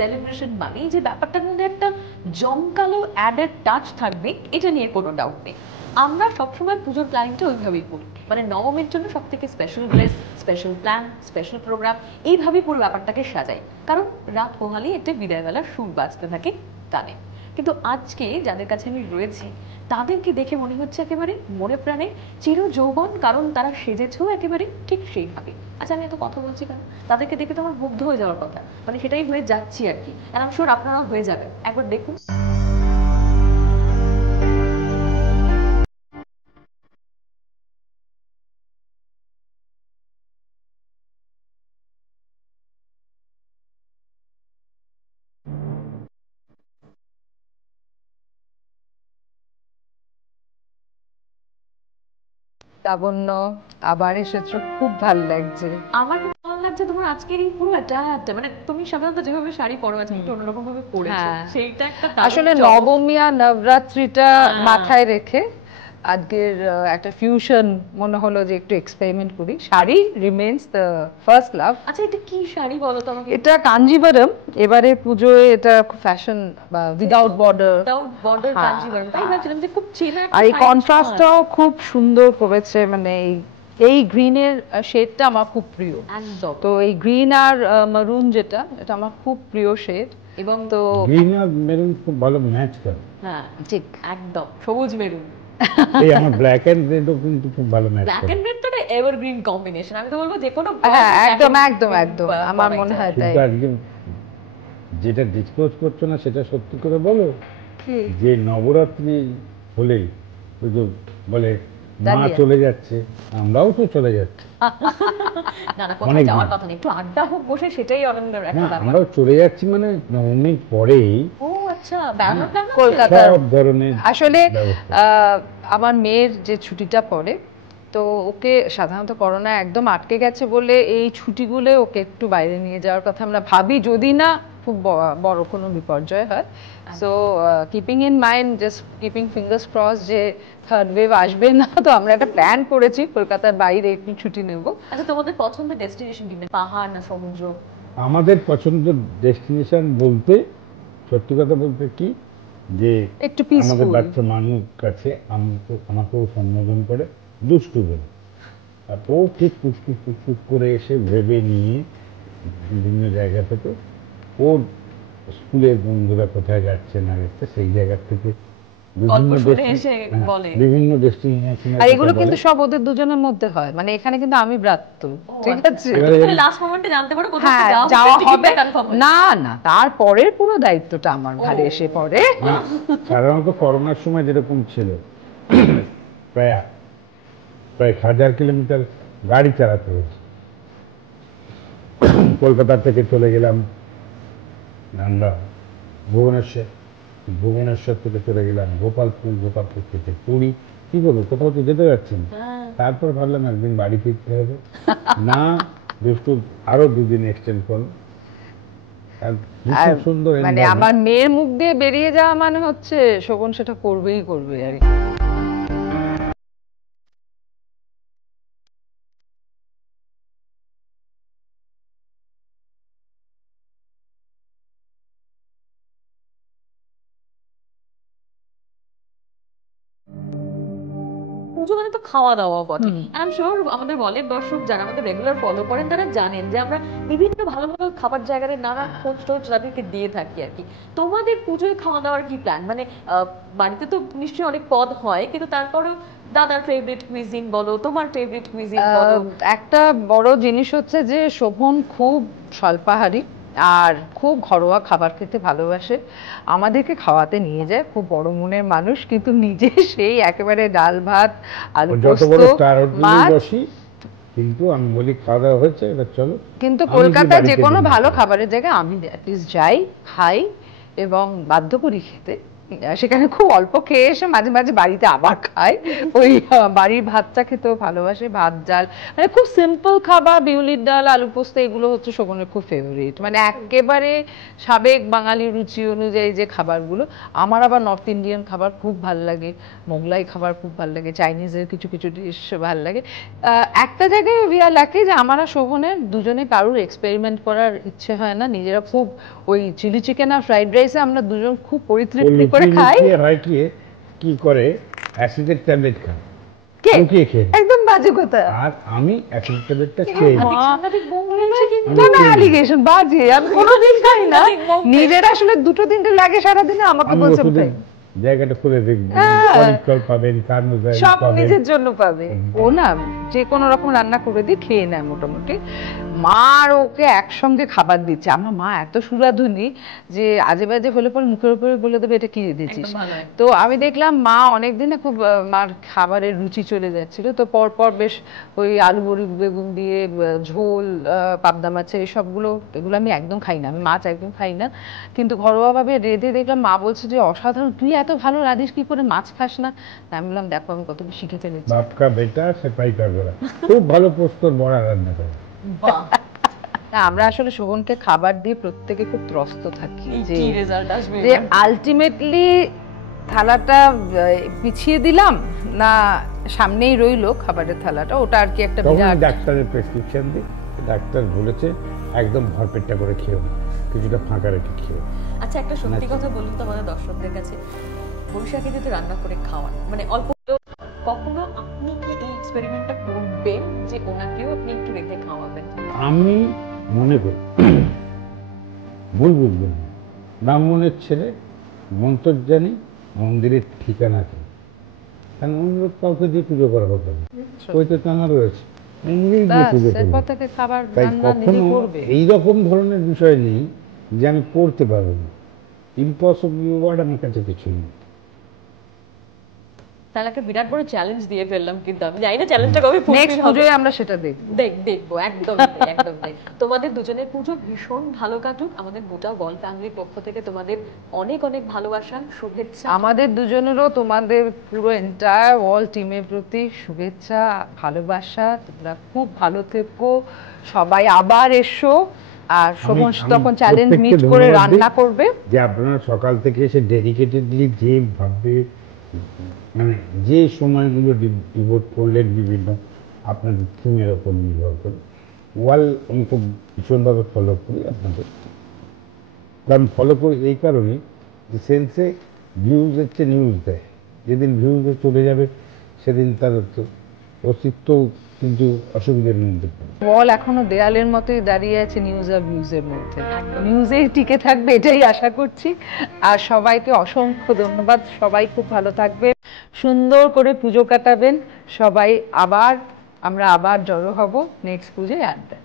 Celebration মানেই যে ব্যাপারটার মধ্যে একটা জমকালো অ্যাডেড টাচ থাকবে, এটা নিয়ে কোনো ডাউট নেই। আমরা সবসময় পুজোর প্ল্যানিংটা ওইভাবেই করি, মানে নবমীর জন্য সব থেকে special dress, special plan, special programme, এইভাবেই পুরো ব্যাপারটাকে সাজাই, কারণ রাত পোহালেই একটা বিদায়বেলার সুর বাজতে থাকে কানে। কিন্তু আজকে যাদের কাছে আমি রয়েছি তাদেরকে দেখে মনে হচ্ছে একেবারে মনে প্রাণে চির যৌবন, কারণ তারা সেজেছেও একেবারে ঠিক সেইভাবে। আচ্ছা, আমি এত কথা বলছি কারণ তাদেরকে দেখে তো আমার মুগ্ধ হয়ে যাওয়ার কথা, মানে সেটাই হয়ে যাচ্ছি আর কি। আর আমি শিওর আপনারাও হয়ে যাবেন, একবার দেখুন। লাবণ্য, আবার এসেছো, খুব ভালো লাগছে। আমার খুব ভালো লাগছে তোমার আজকের এই পুরো একটা মানে তুমি সাধারণত যেভাবে শাড়ি পরো আজকে একটু অন্যরকম ভাবে পরেছো, সেইটা একটা আসলে নবমী আর নবরাত্রিটা মাথায় রেখে আজকের একটা ফিউশন মনে হলো যে একটু এক্সপেরিমেন্ট করি। Sari remains the first love. আচ্ছা, এটা কি শাড়ি বলো তো আমাকে? এটা কাঞ্জিভারম, এবারে পুজোয় এটা খুব ফ্যাশন, বা without border. Without border Kanjivaram, তাই ভাবছিলাম যে খুব চেনা। আর এই কন্ট্রাস্টটাও খুব সুন্দর করেছে, মানে এই গ্রিনের শেডটা আমার খুব প্রিয় একদম। তো এই গ্রিন আর মারুন যেটা, এটা আমার খুব প্রিয় শেড। এবং তো গ্রিন আর মেরুন খুব ভালো ম্যাচ করে। হ্যাঁ ঠিক একদম, সবুজ মেরুন। এই আমার ব্ল্যাক এন্ড রেডও কিন্তু খুব ভালো ম্যাচ করে। ব্ল্যাক এন্ড রেড তো একটা এভারগ্রিন কম্বিনেশন, আমি তো বলবো যে কোনো। হ্যাঁ, একদম একদম একদম আমার মনে হয় তাই। যেটা ডিসক্লোজ করছো না সেটা সত্যি করে বলো, যে নবরাত্রি হলে ওই যে বলে মা চলে যাচ্ছে, আমরাও তো চলে যাচ্ছি। না না, কোথাও যাওয়ার কথা নেই, একটু আড্ডা হোক বসে, সেটাই আনন্দের একটা ব্যাপার। আমরাও চলে যাচ্ছি মানে নবমীর পরেই। ও আচ্ছা, বেড়ানোর প্ল্যান আছে? কলকাতার সব ধরনের আসলে আমার মেয়ের যে ছুটিটা পড়ে, তো ওকে সাধারণত করোনা একদম আটকে গেছে বলে এই ছুটিগুলো ওকে একটু বাইরে নিয়ে যাওয়ার কথা আমরা ভাবি, যদি না খুব বড় কোনো বিপর্যয় হয়। So keeping in mind, just keeping fingers cross যে থার্ড ওয়েভ আসবে না, তো আমরা একটা প্ল্যান করেছি কলকাতার বাইরে একটু ছুটি নেব। আচ্ছা, তোমাদের পছন্দের ডেস্টিনেশন কি, পাহাড় না সমুদ্র? আমাদের পছন্দের ডেস্টিনেশন বলতে সত্যি কথা বলতে কি, যে একটু পিসফুল। আমাদের বাচ্চা মানুষ কাছে আমাকেও সম্বোধন করে দুষ্টু বলে, আর ও ঠিক টুকটুক টুকটুক করে এসে ভেবে নিয়ে বিভিন্ন জায়গা থেকে ওর স্কুলের বন্ধুরা কোথায় যাচ্ছে না যাচ্ছে সেই জায়গা থেকে বিভিন্ন ডেস্টিনেশন। আর এগুলো কিন্তু সব ওদের দুজনের মধ্যে হয়, মানে এখানে কিন্তু আমি ব্রাত্য, ঠিক আছে? লাস্ট মোমেন্টে জানতে পারো কোথায় যাওয়া হবে না, না তারপরে পুরো দায়িত্বটা আমার ঘাড়ে এসে পড়ে। সাধারণত করোনার সময় যেরকম ছিল, প্রায় 1000 কিলোমিটার গাড়ি চালাতে হয়েছে। কলকাতা থেকে চলে গেলাম আমরা ভুবনেশ্বর থেকে চলে গেলাম গোপালপুর থেকে পুরী। কি বলবো, কোথাও তো যেতে পারছেন। তারপর ভাবলাম একদিন বাড়ি ফিরতে হবে, না একটু আরো 2 দিন এক্সটেন্ড করো। সুন্দর মানে আমার মেয়ের মুখ দিয়ে বেরিয়ে যাওয়া মানে হচ্ছে শোভন সেটা করবেই করবে আর কি। পুজো মানে তো খাওয়া দাওয়া বটে। আই এম শিওর আমাদের বলের দর্শক যারা আমাদের রেগুলার ফলো করেন তারা জানেন যে আমরা বিভিন্ন ভালো ভালো খাবার জায়গায় নানা খোঁজ টোজ তাদেরকে দিয়ে থাকি আর কি। তোমাদের পুজোয় খাওয়া দাওয়ার কি প্ল্যান? মানে বাড়িতে তো নিশ্চয়ই অনেক পদ হয়, কিন্তু তারপরেও দাদার ফেভারিট কুইজিন বলো, তোমার ফেভারিট কুইজিন বলো। একটা বড় জিনিস হচ্ছে যে শোভন খুব স্বল্পাহারী আর খুব ঘরোয়া খাবার খেতে ভালোবাসে, আমাদেরকে খাওয়াতে নিয়ে যায়, খুব বড় মনের মানুষ, কিন্তু নিজে সেই একেবারে ডাল ভাত আলু পোস্ত মাছ। কিন্তু আমি বলি খাওয়া দাওয়া হয়েছে, চলো। কিন্তু কলকাতায় যে কোনো ভালো খাবারের জায়গায় আমি যাই, খাই এবং বাধ্য করি খেতে, সেখানে খুব অল্প খেয়ে এসে মাঝে মাঝে বাড়িতে আবার খায়। ওই বাড়ির ভাতটা খেতেও ভালোবাসে, ভাত ডাল, মানে খুব সিম্পল খাবার, বিউলির ডাল, আলু পোস্ত, এগুলো হচ্ছে শোভনের খুব ফেভারিট, মানে একেবারে সাবেক বাঙালি রুচি অনুযায়ী যে খাবারগুলো। আমার আবার নর্থ ইন্ডিয়ান খাবার খুব ভালো লাগে, মোগলাই খাবার খুব ভালো লাগে, চাইনিজের কিছু কিছু ডিশ ভালো লাগে। একটা জায়গায় উই আর লাকি যে আমার আর শোভনের দুজনে কারোর এক্সপেরিমেন্ট করার ইচ্ছে হয় না, নিজেরা খুব ওই চিলি চিকেন আর ফ্রাইড রাইসে আমরা দুজন খুব পরিতৃপ্তি করে খাই। হয় কি করে অ্যাসিডের ট্যাবলেট খায়, কে? লুকিয়ে খেয়ে। একদম বাজে কথা। আর আমি অ্যাসিডের ট্যাবলেটটা খেয়ে নিই। সাংঘাতিক বংলাদেশে কিন্তু কেন অ্যালিগেশন বাজে? আমি কোনোদিন খাই না, নিজের আসলে 2-3টে লাগে সারাদিনে, আমাকে আমি বলছে ওষুধের খাই। জায়গাটা খুলে দেখবো, কলিকল পাবেন, কার্নোজাইল সব পাবেন। নিজের জন্য পাবে। ও না যে কোনো রকম রান্না করে দিয়ে খেয়ে নেয় মোটামুটি। মা আর ওকে একসঙ্গে খাবার দিচ্ছে, আমার মা এত সুরাধুনী যে আজে বাজে হলে পরে মুখের উপরে বলে দেবে এটা কি দিয়েছিস। একদম ভালো হয়। তো আমি দেখলাম মা অনেকদিনে খুব মার খাবারের রুচি চলে যাচ্ছিল, তো পরপর বেশ ওই আলু বড়ি বেগুন দিয়ে ঝোল, পাবদা মাছের এসবগুলো, এগুলো আমি একদম খাই না, আমি মাছ একদম খাই না, কিন্তু ঘরোয়াভাবে রেঁধে দেখলাম মা বলছে যে অসাধারণ, তুই এত ভালো রাঁধিস কি করে, মাছ খাস না? আমি বললাম দেখো আমি কত শিখে ফেলেছি। বাপকা বেটা সেপাই কারগরা, খুব ভালো পোস্তর বড়া রান্না করে। বাহ, না, আমরা আসলে শোভনকে খাবার দিয়ে প্রত্যেকে খুব ত্রস্ত থাকি এই যে কি রেজাল্ট আসবে যে এবার? আলটিমেটলি থালাটা পিছিয়ে দিলাম না সামনেই রইলো খাবারের থালাটা, ওটা আর কি একটা তখন বিরাট। ডাক্তারের প্রেসক্রিপশন দিই, ডাক্তার বলেছে একদম ভরপেটটা করে খেও না, কিছুটা ফাঁকা রেখে খেও। আচ্ছা, একটা সত্যি না। কথা বলুন তো আমাদের দর্শকদের কাছে, বৈশাখী যদি রান্না করে খাওয়ান, মানে অল্প হলেও, কখনো আপনি কি এই এক্সপেরিমেন্টটা করবেন যে ওনাকেও আপনি একটু রেখে খাওয়াবেন? আমি মনে করি ভুল বুঝবেন না, ব্রাহ্মণের ছেলে মন্তর্জানি মন্দিরের ঠিকানা কি, কারণ অন্য কাউকে দিয়ে পুজো করা হতো না, ওই তো টানা রয়েছে, মন্দিরেই দিয়ে ব্যাস, পুজো এরপর করবে। থেকে খাবার তাই রান্না নিজে কখনো করবে। এইরকম ধরনের বিষয় নেই যে আমি করতে পারবো না, ইম্পসিবল ওয়ার্ড আমার কাছে কিছু নেই। তাহলে একটা বিরাট বড় চ্যালেঞ্জ দিয়ে ফেললাম, কিন্তু আমি জানি না চ্যালেঞ্জটা কবে নেক্সট ফুলফিল হবে। পুজোয় আমরা সেটা দেখব। দেখবো একদম একদম। তোমাদের দুজনের পুজো ভীষণ ভালো কাটুক, আমাদের গোটা গল ফ্যামিলির পক্ষ থেকে তোমাদের অনেক অনেক ভালোবাসা, শুভেচ্ছা। আমাদের দুজনেরও তোমাদের পুরো এন্টায়ার অল টিমের প্রতি শুভেচ্ছা, ভালোবাসা, তোমরা খুব ভালো থেকো, সবাই আবার এসো, আর সমস্ত আমি তখন চ্যালেঞ্জ প্রত্যেককে মিট করে ধন্যবাদ রান্না দিই করবে। যে আপনারা সকাল থেকে এসে ডেডিকেটেডলি যে ভাবে, মানে যে সময়গুলো ডিভোট করলেন বিভিন্ন আপনাদের থিমের ওপর নির্ভর করে, ওয়াল আমি খুব ভীষণভাবে ফলো করি আপনাদের। কারণ ফলো করি এই কারণে যে সেন্সে ভিউজ হচ্ছে নিউজ দেয়, যেদিন ভিউজে চলে যাবে সেদিন তার অস্তিত্ব কিন্তু অসুবিধার মধ্যে পড়ে। বল এখনো দেয়ালের মতোই দাঁড়িয়ে আছে নিউজ আর ভিউজের মধ্যে, নিউজেই টিকে থাকবে এটাই আশা করছি। আর সবাইকে অসংখ্য ধন্যবাদ, সবাই খুব ভালো থাকবেন, সুন্দর করে পুজো কাটাবেন সবাই। আমরা আবার জড়ো হব নেক্সট পুজোয় আড্ডা।